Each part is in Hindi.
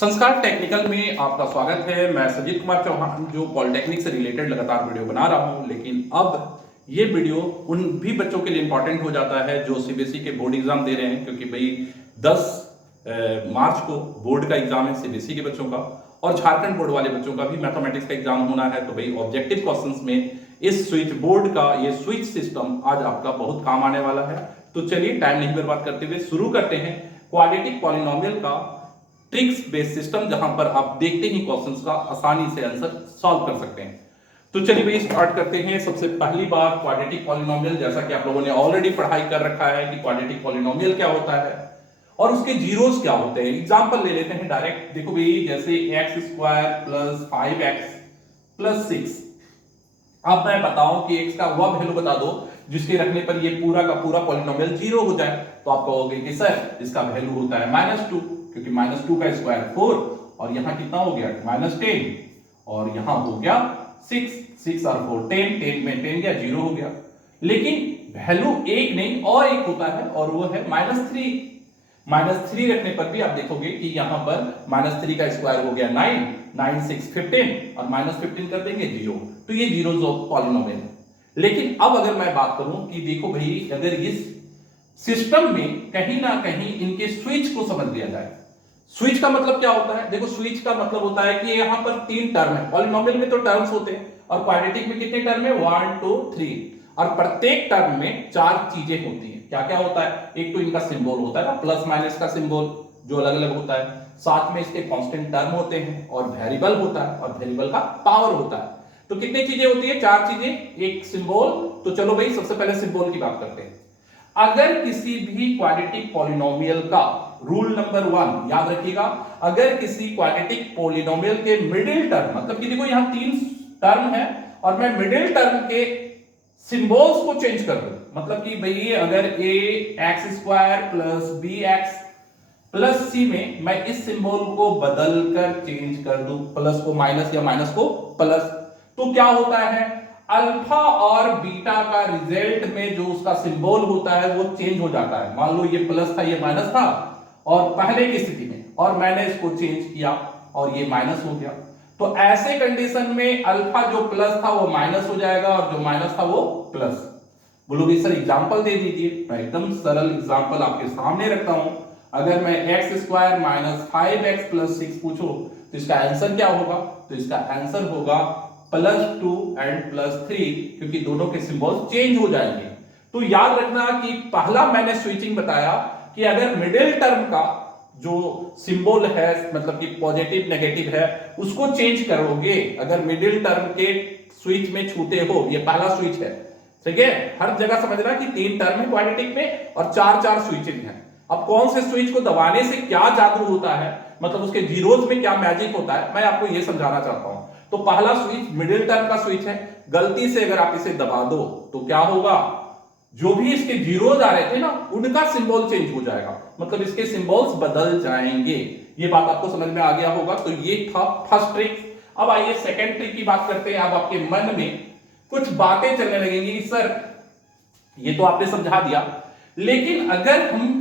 संस्कार टेक्निकल में आपका स्वागत है। मैं संजीत कुमार चौहान जो पॉलिटेक्निक से रिलेटेड लगातार वीडियो बना रहा हूं, लेकिन अब ये वीडियो उन भी बच्चों के लिए इंपॉर्टेंट हो जाता है जो सीबीएसई के बोर्ड एग्जाम दे रहे हैं, क्योंकि भाई 10 मार्च को बोर्ड का एग्जाम है सीबीएसई के बच्चों का और झारखंड बोर्ड वाले बच्चों का भी मैथमेटिक्स का एग्जाम होना है। तो भाई ऑब्जेक्टिव क्वेश्चंस में इस स्विच बोर्ड का ये स्विच सिस्टम आज आपका बहुत काम आने वाला है। तो चलिए टाइम नहीं बर्बाद करते हुए शुरू करते हैं क्वाड्रेटिक पॉलिनोमियल का ट्रिक्स बेस्ड सिस्टम, जहां पर आप देखते ही क्वेश्चंस का आसानी से आंसर सॉल्व कर सकते हैं। तो चलिए भाई स्टार्ट करते हैं। सबसे पहली बार क्वाड्रेटिक पॉलिनोमियल, जैसा कि आप लोगों ने ऑलरेडी पढ़ाई कर रखा है कि क्वाड्रेटिक पॉलिनोमियल क्या होता है और उसके जीरोस क्या होते हैं। एग्जांपल ले लेते हैं डायरेक्ट। देखो भाई जैसे x² + 5x + 6। अब मैं बताऊं कि x का वह वैल्यू बता दो जिसके रखने पर ये पूरा का पूरा पॉलिनोमियल जीरो हो जाए, तो आप कहोगे कि सर इसका वैल्यू होता है -2, क्योंकि -2 का स्क्वायर 4 और यहां कितना हो गया -10 और यहां हो गया 6 और 4 10 में 10 गया 0 हो गया। लेकिन वैल्यू एक नहीं और एक होता है और वो है -3। -3 रखने पर भी आप देखोगे कि यहां पर -3 का स्क्वायर हो गया 9 6 15 और -15 कर देंगे 0। तो ये जीरोस ऑफ पॉलिनोमियल। लेकिन अब अगर मैं बात करूं कि देखो भाई अगर इस सिस्टम में कहीं ना कहीं इनके स्विच को समझ लिया जाए। स्विच का मतलब क्या होता है? देखो स्विच का मतलब होता है कि यहां पर 3 टर्म है। पॉलिनोमियल में तो टर्म्स होते हैं और क्वाड्रेटिक में कितने टर्म है? 1 2 3 और प्रत्येक टर्म में 4 चीजें होती हैं। क्या क्या होता है? एक तो इनका सिंबल होता है ना, प्लस माइनस का सिंबल जो अलग अलग होता है, साथ में इसके कांस्टेंट टर्म होते हैं और वेरिएबल होता है और वेरिएबल का पावर होता है। तो कितनी चीजें होती है? 4 चीजें, एक सिंबल। तो चलो भाई सबसे पहले सिंबल की बात करते हैं। अगर किसी भी क्वाड्रेटिक पॉलिनोमियल का रूल नंबर 1 याद रखिएगा, अगर किसी क्वाड्रेटिक पॉलिनोमियल के मिडिल टर्म, मतलब कि देखो यहां 3 टर्म है और मैं मिडिल टर्म के सिंबल्स को चेंज कर दूं, मतलब कि भाई अगर ax² + bx + c में मैं इस सिंबल को बदलकर चेंज कर दूं, प्लस को माइनस या माइनस को प्लस, तो क्या होता है? अल्फा और बीटा का रिजल्ट में जो उसका सिंबल होता है वो चेंज हो जाता है। मान लो ये प्लस था ये माइनस था और पहले की स्थिति में, और मैंने इसको चेंज किया और ये माइनस हो गया। तो ऐसे कंडीशन में अल्फा जो प्लस था वो माइनस हो जाएगा और जो माइनस था वो प्लस। बोलोगे सर एग्जांपल दे दीजिए। मैं एकदम सरल एग्जांपल आपके सामने रखता हूं। अगर मैं x² - 5x + 6 पूछो तो इसका आंसर क्या होगा? तो इसका आंसर होगा +2 और +3, क्योंकि दोनों के सिंबल्स चेंज हो जाएंगे। तो याद रखना कि पहला मैंने स्विचिंग बताया कि अगर मिडिल टर्म का जो सिंबल है, मतलब कि पॉजिटिव नेगेटिव है, उसको चेंज करोगे। अगर मिडिल टर्म के स्विच में छूटे हो, ये पहला स्विच है, ठीक है। हर जगह समझना कि 3 टर्म है क्वाड्रेटिक में और 4 स्विचिंग है। अब कौन से स्विच को दबाने से क्या जादू होता है, मतलब उसके जीरोस में क्या मैजिक होता है, मैं आपको ये समझाना चाहता हूं। तो पहला स्विच मिडिल टर्म का स्विच है, गलती से अगर आप इसे दबा दो तो क्या होगा? जो भी इसके जीरोस आ रहे थे ना, उनका सिंबल चेंज हो जाएगा, मतलब इसके सिंबल्स बदल जाएंगे। ये बात आपको समझ में आ गया होगा। तो ये था फर्स्ट ट्रिक। अब आइए सेकंड ट्रिक की बात करते हैं। अब आपके मन में कुछ बातें चलने लगेंगी, सर ये तो आपने समझा दिया, लेकिन अगर हम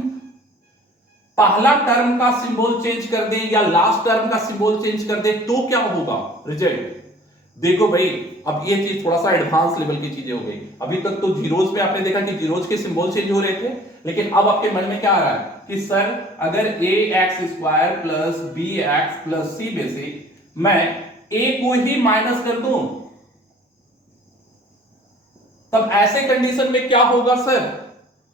पहला टर्म का सिंबल चेंज कर दें या लास्ट टर्म का सिंबल चेंज कर दें तो क्या होगा रिजल्ट? देखो भाई अब ये चीज थोड़ा सा एडवांस लेवल की चीजें हो गई। अभी तक तो जीरोस में आपने देखा कि जीरोस के सिंबल चेंज हो रहे थे, लेकिन अब आपके मन में क्या आ रहा है कि सर अगर ax² + bx + c में से मैं a को ही माइनस कर दूं, तब ऐसे कंडीशन में क्या होगा सर?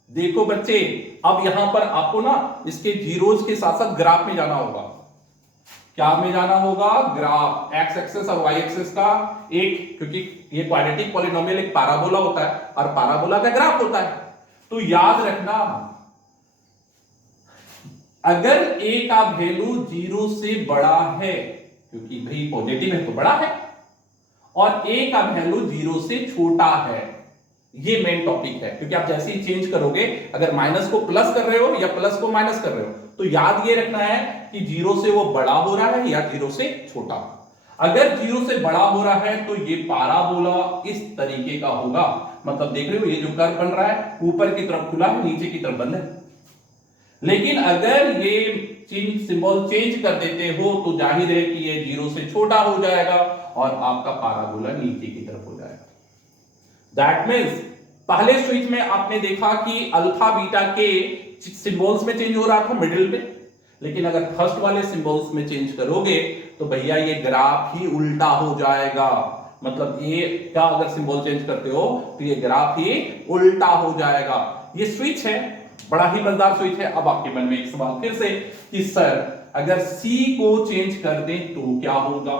देखो बच्चे, अब यहां पर आपको ना इसके जीरोस के साथ साथ ग्राफ में जाना होगा। क्या में जाना होगा? ग्राफ, एक्स एक्सिस और वाई एक्सिस का एक, क्योंकि ये क्वाड्रेटिक पॉलिनोमियल एक पैराबोला होता है और पैराबोला का ग्राफ होता है। तो याद रखना अगर a का वैल्यू 0 से बड़ा है, क्योंकि भाई पॉजिटिव है तो बड़ा है, और a का वैल्यू 0 से छोटा है, ये मेन टॉपिक है। क्योंकि आप जैसे ही चेंज करोगे, अगर माइनस को प्लस कर रहे हो या प्लस को माइनस कर रहे हो, तो याद ये रखना है कि 0 से वो बड़ा हो रहा है या 0 से छोटा। अगर 0 से बड़ा हो रहा है तो ये पैराबोला इस तरीके का होगा, मतलब देख रहे हो ये जो कर्व बन रहा है ऊपर की तरफ खुला है, नीचे की तरफ बंद है। लेकिन अगर ये सिंबल चेंज कर देते हो तो जाहिर है कि ये 0 से छोटा हो जाएगा और आपका पाराबोला नीचे की तरफ हो जाएगा। दैट मीन्स पहले स्विच में आपने देखा कि अल्फा बीटा के सिंबल्स में चेंज हो रहा था मिडिल में, लेकिन अगर फर्स्ट वाले सिंबल्स में चेंज करोगे तो भैया ये ग्राफ ही उल्टा हो जाएगा। मतलब ए का अगर सिंबल चेंज करते हो तो ये ग्राफ ही उल्टा हो जाएगा। ये स्विच है, बड़ा ही मजेदार स्विच है। अब आपके मन में एक सवाल फिर से कि सर अगर सी को चेंज कर दें तो क्या होगा,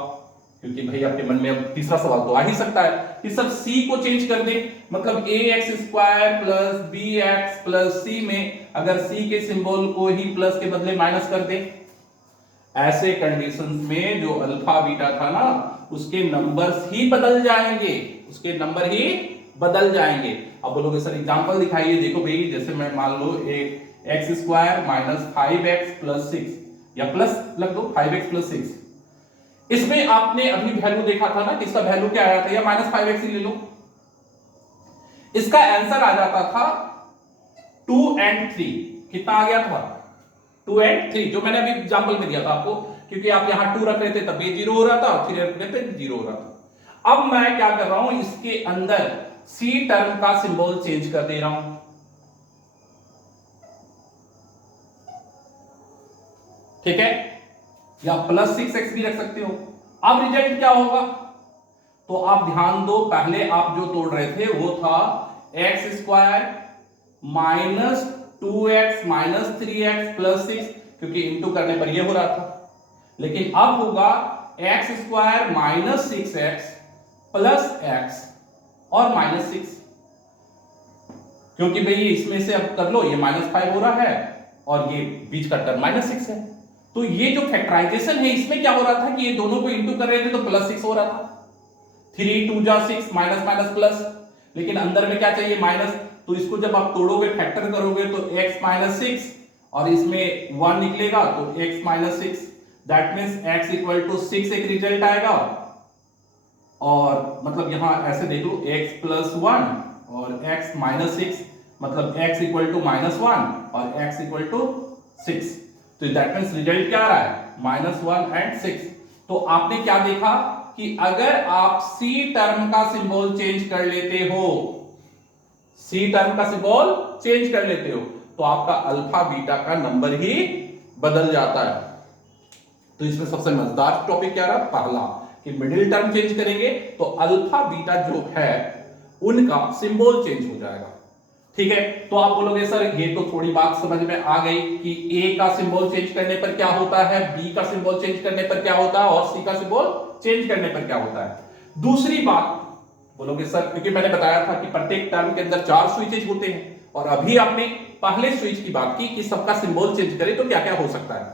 क्योंकि भाई आपके मन में अब तीसरा सवाल तो आ ही सकता है कि सर सी को चेंज कर दें, मतलब A x square plus B x plus C में अगर सी के सिंबल को ही प्लस के बदले माइनस कर दें। ऐसे कंडीशंस में जो अल्फा बीटा था ना उसके नंबर्स ही बदल जाएंगे, उसके नंबर ही बदल जाएंगे। अब बोलोगे सर एग्जांपल दिखाइए। देखो भाई, जैसे मैं मान लो एक x square minus 5x plus 6 या प्लस लग दो 5x प्लस 6, इसमें आपने अभी वैल्यू देखा था ना, इसका वैल्यू क्या आया था, या माइनस 5x ही ले लो। इसका आंसर आ जाता था 2 and 3। कितना आ गया था? 2 and 3, जो मैंने अभी एग्जांपल में दिया था आपको, क्योंकि आप यहां 2 रख रहे थे तब ये 0 हो रहा था और 3 रख रहे थे 0 हो रहा था। अब मैं क्या कर रहा हूं, इसके अंदर सी टर्म का सिंबल चेंज कर दे रहा हूं। ठीक है, या प्लस 6x भी रख सकते हो। अब रिजल्ट क्या होगा तो आप ध्यान दो, पहले आप जो तोड़ रहे थे वो था x square minus 2x minus 3x plus 6, क्योंकि इंटू करने पर ये हो रहा था। लेकिन अब होगा x square minus 6x plus x और माइनस 6, क्योंकि भाई इसमें से अब कर लो, ये -5 हो रहा है और ये बीच का टर्म -6 है। तो ये जो फैक्टराइजेशन है इसमें क्या हो रहा था कि ये दोनों को इंटू कर रहे थे तो प्लस 6 हो रहा था। 3 2 जा 6 माइनस माइनस प्लस, लेकिन अंदर में क्या चाहिए माइनस, तो इसको जब आप तोड़ोगे फैक्टर करोगे तो x माइनस 6 और इसमें 1 निकलेगा तो x minus 6, that means x equal to 6 एक रिजल्ट आएगा। और मतलब यहां ऐसे देख लो x प्लस 1 और x माइनस 6, मतलब x इक्वल टू -1 और x इक्वल टू 6, तो दैट मींस रिजल्ट क्या आ रहा है -1 एंड 6। तो आपने क्या देखा कि अगर आप c टर्म का सिंबल चेंज कर लेते हो, c टर्म का सिंबल चेंज कर लेते हो तो आपका अल्फा बीटा का नंबर ही बदल जाता है। तो इसमें सबसे मजेदार टॉपिक क्या रहा, पहला कि मिडिल टर्म चेंज करेंगे तो अल्फा बीटा जो है उनका सिंबल चेंज हो जाएगा। ठीक है, तो आप बोलोगे सर ये तो थोड़ी बात समझ में आ गई कि a का सिंबल चेंज करने पर क्या होता है, b का सिंबल चेंज करने पर क्या होता है और c का सिंबल चेंज करने पर क्या होता है। दूसरी बात बोलोगे सर, क्योंकि मैंने बताया था कि प्रत्येक टर्म के अंदर 4 स्विचेज होते हैं और अभी आपने पहले स्विच की बात की कि सबका सिंबल चेंज करे तो क्या क्या हो सकता है।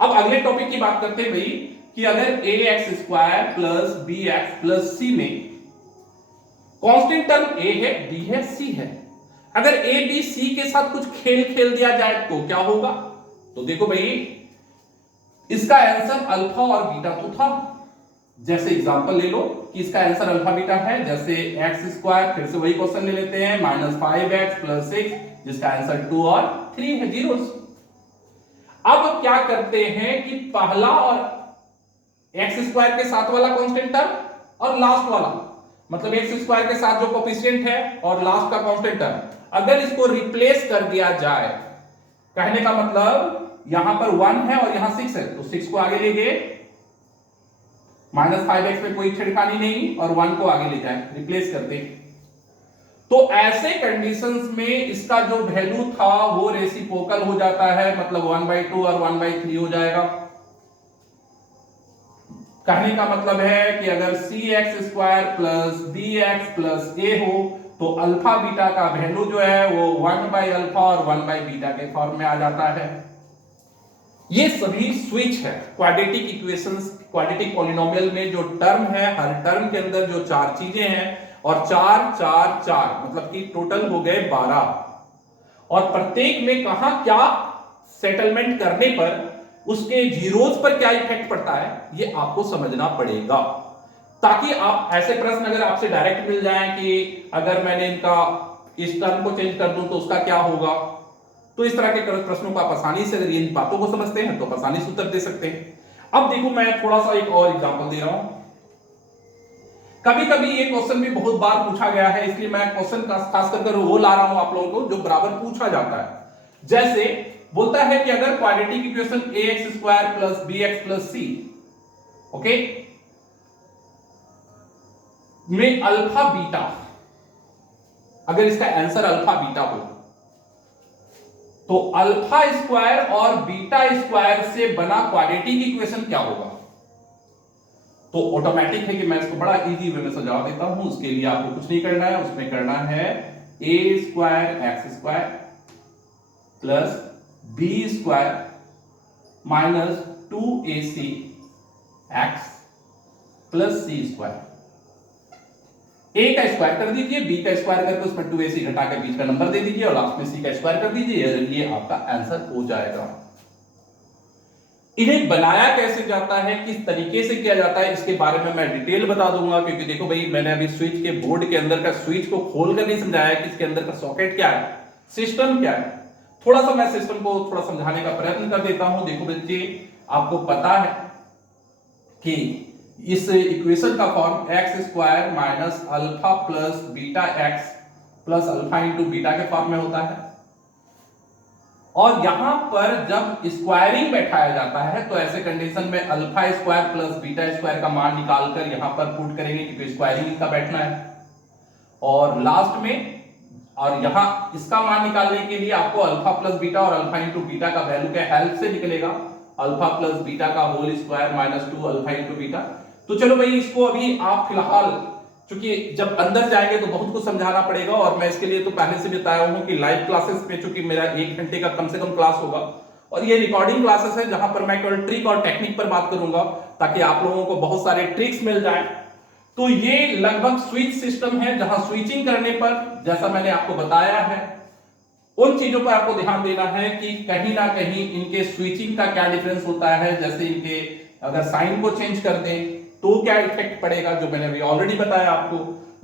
अब अगले टॉपिक की बात करते हैं भाई कि अगर ax square plus bx plus c में कांस्टेंट टर्म a है, b है, c है, अगर a b c के साथ कुछ खेल खेल दिया जाए तो क्या होगा। तो देखो भाई इसका आंसर अल्फा और बीटा तो था, जैसे एग्जांपल ले लो कि इसका आंसर अल्फा बीटा है, जैसे एक्स स्क्वायर, फिर से वही क्वेश्चन ले लेते हैं -5x प्लस 6 जिसका आंसर 2 और 3 है, जीरोस। अब क्या करते हैं कि पहला और एक्स स्क्वायर के साथ वाला कांस्टेंट टर्म और लास्ट वाला, मतलब एक्स स्क्वायर के साथ जो कोएफिशिएंट है और लास्ट का कांस्टेंट टर्म, अगर इसको रिप्लेस कर दिया जाए, कहने का मतलब यहां पर 1 है और यहां 6 है तो 6 को आगे ले गए, -5x पे कोई छेड़खानी नहीं और 1 को आगे ले जाए, रिप्लेस कर दे। तो ऐसे कंडीशंस में इसका जो वैल्यू था वो रेसिप्रोकल हो जाता है, मतलब 1/2 और 1/3 हो जाएगा। कहने का मतलब है कि अगर cx square plus bx plus a हो तो अल्फा बीटा का वैल्यू जो है वो 1/अल्फा और 1/बीटा के फॉर्म में आ जाता है। ये सभी स्विच है क्वाड्रेटिक इक्वेशंस, क्वाड्रेटिक पॉलिनोमियल में जो टर्म है, हर टर्म के अंदर जो 4 चीजें हैं और 4 4 4 मतलब कि टोटल हो गए 12, और प्रत्येक में कहां क्या सेटलमेंट करने पर उसके जीरोस पर क्या इफेक्ट पड़ता है ये आपको समझना पड़ेगा, ताकि आप ऐसे प्रश्न अगर आपसे डायरेक्ट मिल जाएं कि अगर मैंने इनका इस टर्म को चेंज कर दूं तो उसका क्या होगा, तो इस तरह के प्रश्नों को आप आसानी से, अगर इन बातों को समझते हैं तो आप आसानी से उत्तर दे सकते हैं। अब देखो मैं थोड़ा सा एक और एग्जांपल दे रहा हूं। कभी कभी ये क्वेश्चन भी बहुत बार पूछा गया है, इसलिए मैं क्वेश्चन खास कर वो ला रहा हूं आप लोगों को जो बराबर पूछा जाता है। जैसे बोलता है कि अगर quadratic equation ax² plus bx plus c, okay, में अल्फा बीटा, अगर इसका आंसर अल्फा बीटा हो तो अल्फा स्क्वायर और बीटा स्क्वायर से बना क्वाड्रेटिक इक्वेशन क्या होगा। तो ऑटोमेटिक है कि मैं इसको बड़ा इजी वे में समझा देता हूं। उसके लिए आपको कुछ नहीं करना है, उसमें करना है a² x² plus b² minus 2ac x plus c²। a का स्क्वायर कर दीजिए, b का स्क्वायर करके उसमें 2ac घटा के बीच का नंबर दे दीजिए और लास्ट में c का स्क्वायर कर दीजिए, ये आपका आंसर हो जाएगा। इन्हें बनाया कैसे जाता है, किस तरीके से किया जाता है, इसके बारे में मैं डिटेल बता दूंगा। क्योंकि देखो भाई, मैंने अभी स्विच के बोर्ड के अंदर का स्विच को खोल कर नहीं समझाया कि इसके अंदर का सॉकेट क्या है, सिस्टम क्या है। थोड़ा सा मैं सिस्टम को थोड़ा समझाने का प्रयत्न कर देता हूं। देखो बच्चे, आपको पता है कि इस इक्वेशन का form x² minus alpha plus beta x plus alpha into beta के फॉर्म में होता है। और यहां पर जब स्क्वायरिंग बैठाया जाता है तो ऐसे कंडीशन में alpha square plus beta square का मान निकालकर यहां पर पुट करेंगे, क्योंकि स्क्वायरिंग का बैठना है। और लास्ट में, और यहां इसका मान निकालने के लिए आपको अल्फा प्लस बीटा और अल्फा इंटू बीटा का वैल्यू के हेल्प से निकलेगा, अल्फा प्लस बीटा का whole square minus 2 alpha into beta. तो चलो भाई, इसको अभी आप फिलहाल, क्योंकि जब अंदर जाएंगे तो बहुत कुछ समझाना पड़ेगा, और मैं इसके लिए तो पहले से बताया हूं कि लाइव क्लासेस में, चूंकि मेरा 1 घंटे का कम से कम क्लास होगा, और ये रिकॉर्डिंग क्लासेस है जहां पर मैं केवल ट्रिक और टेक्निक पर बात करूंगा, ताकि आप लोगों को बहुत सारे ट्रिक्स मिल जाए। तो ये लगभग स्विच सिस्टम है, जहां स्विचिंग करने पर, जैसा मैंने आपको बताया है, उन चीजों पर आपको ध्यान देना है कि कहीं ना कहीं इनके स्विचिंग का क्या डिफरेंस होता है। जैसे इनके अगर साइन को चेंज कर दें तो क्या इफेक्ट पड़ेगा, जो मैंने अभी ऑलरेडी बताया आपको।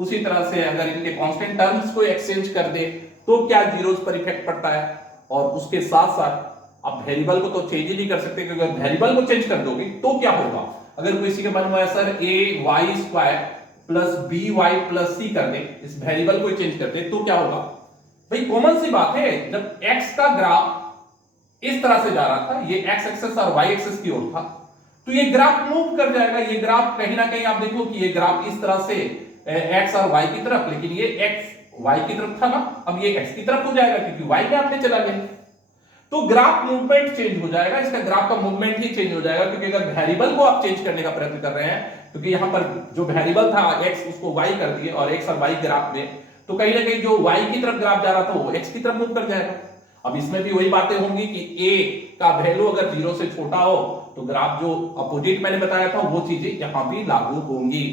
उसी तरह से अगर इनके कांस्टेंट टर्म्स को एक्सचेंज कर दे तो क्या जीरोस पर इफेक्ट पड़ता है। और उसके साथ साथ आप वेरिएबल को तो चेंज ही नहीं कर सकते, क्योंकि अगर वेरिएबल को चेंज कर दोगे तो क्या होगा। अगर किसी के मन में sir ay² plus by plus c कर दे, इस वेरिएबल को चेंज कर दे तो क्या होगा। भाई कॉमन सी बात है, जब x का ग्राफ इस तरह से जा रहा था, ये x एक्सिस और y एक्सिस की ओर था, तो ये ग्राफ मूव कर जाएगा। ये ग्राफ कहीं ना कहीं आप देखो कि ये ग्राफ इस तरह से x और y की तरफ, लेकिन ये x y की तरफ था ना, अब ये x की तरफ हो जाएगा क्योंकि y में आपने चला गया। तो ग्राफ मूवमेंट चेंज हो जाएगा, इसका ग्राफ का मूवमेंट ही चेंज हो जाएगा। क्योंकि अगर वेरिएबल को आप चेंज करने का प्रयत्न कर रहे हैं, क्योंकि यहां पर जो वेरिएबल था x, उसको y कर दिए और x और y ग्राफ में, तो कहीं ना कहीं जो y की तरफ ग्राफ जा रहा था वो x की तरफ मूव कर जाएगा। अब इसमें भी वही बातें होंगी कि a का वैल्यू अगर 0 से छोटा हो तो ग्राफ जो अपोजिट मैंने बताया था वो चीजें यहां भी लागू होंगी।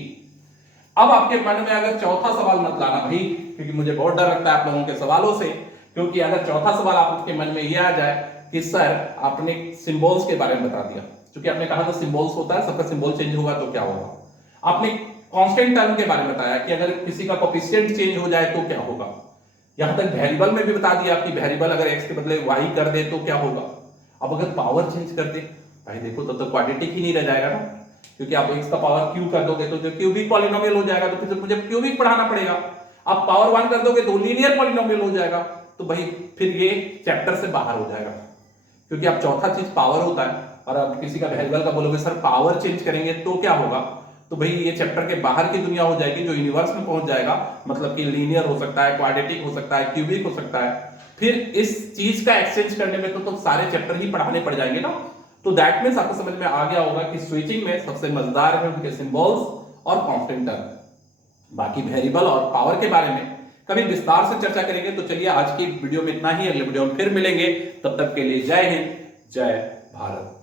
अब आपके मन में अगर चौथा सवाल मत लाना भाई, क्योंकि मुझे बहुत डर लगता है आप लोगों के सवालों से। क्योंकि अगर चौथा सवाल आपके मन में यह आ जाए कि सर आपने सिंबल्स के बारे में बता दिया, क्योंकि आपने कहा था सिंबल्स होता है, सबका सिंबल चेंज होगा तो क्या होगा। आपने कांस्टेंट टर्म के बारे में बताया कि अगर किसी का कोएफिशिएंट चेंज हो जाए तो क्या होगा। यहां तक वेरिएबल में भी बता दिया कि वेरिएबल अगर x के बदले y कर दे तो क्या होगा। अब अगर पावर चेंज कर दे, भाई देखो तो क्वाड्रेटिक ही नहीं रह जाएगा ना, क्योंकि आप x का पावर q कर दोगे तो जो क्यूबिक पॉलिनोमियल हो जाएगा, तो फिर मुझे क्यूबिक पढ़ाना पड़ेगा। आप पावर 1 कर दोगे तो लीनियर पॉलिनोमियल हो जाएगा, तो भाई फिर ये चैप्टर से बाहर हो जाएगा। क्योंकि आप चौथा चीज पावर होता है, और आप किसी का वेरिएबल का बोलोगे सर पावर चेंज करेंगे तो क्या होगा, तो भाई ये चैप्टर के बाहर की दुनिया हो जाएगी, जो यूनिवर्स में पहुंच जाएगा। मतलब कि लीनियर हो सकता है, क्वाड्रेटिक हो सकता है, क्यूबिक हो सकता है। फिर इस चीज का एक्सचेंज करने में तो सारे चैप्टर ही पढ़ाने पड़ जाएंगे ना। तो दैट मींस आपको समझ में आ गया होगा कि स्विचिंग में सबसे मजेदार है उनके सिंबल्स और कांस्टेंट टर्म। बाकी वेरिएबल और पावर के बारे में कभी विस्तार से चर्चा करेंगे। तो चलिए आज की वीडियो में इतना ही, अगले वीडियो में फिर मिलेंगे। तब तक के लिए जय हिंद, जय भारत।